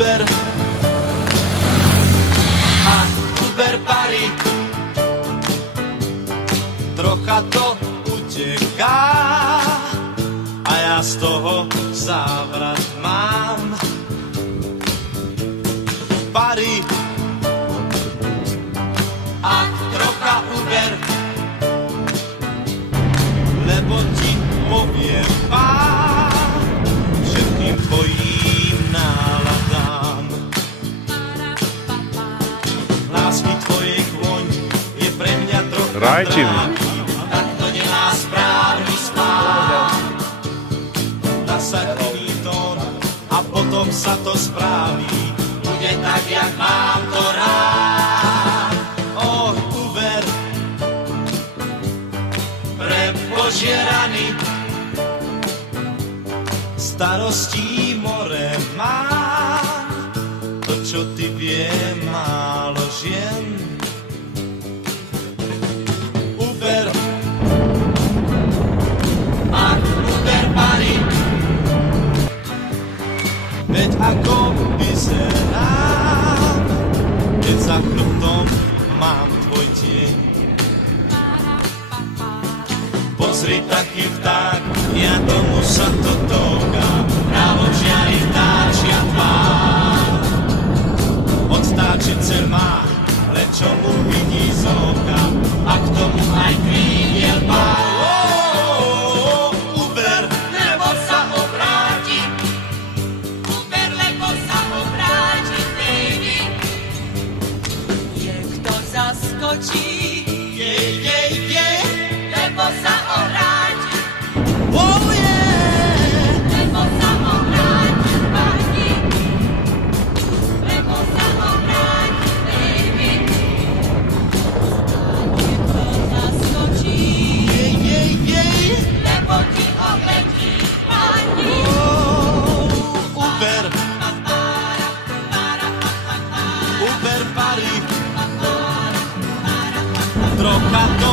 Uber a Uber Pari. Trocha to uteká a ja z toho závrat mám. Pari a trocha Uber, lebo ti poviem pár všetkým tvojím náladám. Lásky tvojej kôň je pre mňa trochu dráky, tak to nemá správny spáv. Nasadný tón a potom sa to spraví, bude tak, jak mám to rád. Oh, Uber, pre Božie rany, starostí more mám, to, čo ty vie málo žien. Uber a Uber Pari, veď ako vyzerám, keď za chrbtom mám tvoj tieň. Pozri, taký vták, ja tomu sa to tókam, právo žiari vtáčia tvár. Odstáčiť cel má, len čo mu vidí z oka, a k tomu aj krídiel pár. Uber, lebo sa obráti. Uber, lebo sa obráti, baby. Je kto zaskočí, lebo sa obráti. Oh yeah! Lebo sa obráti, pani. Lebo sa obráti, baby. Je kto zaskočí, lebo ti obletí, pani. Uber, Uber Pari, trocha to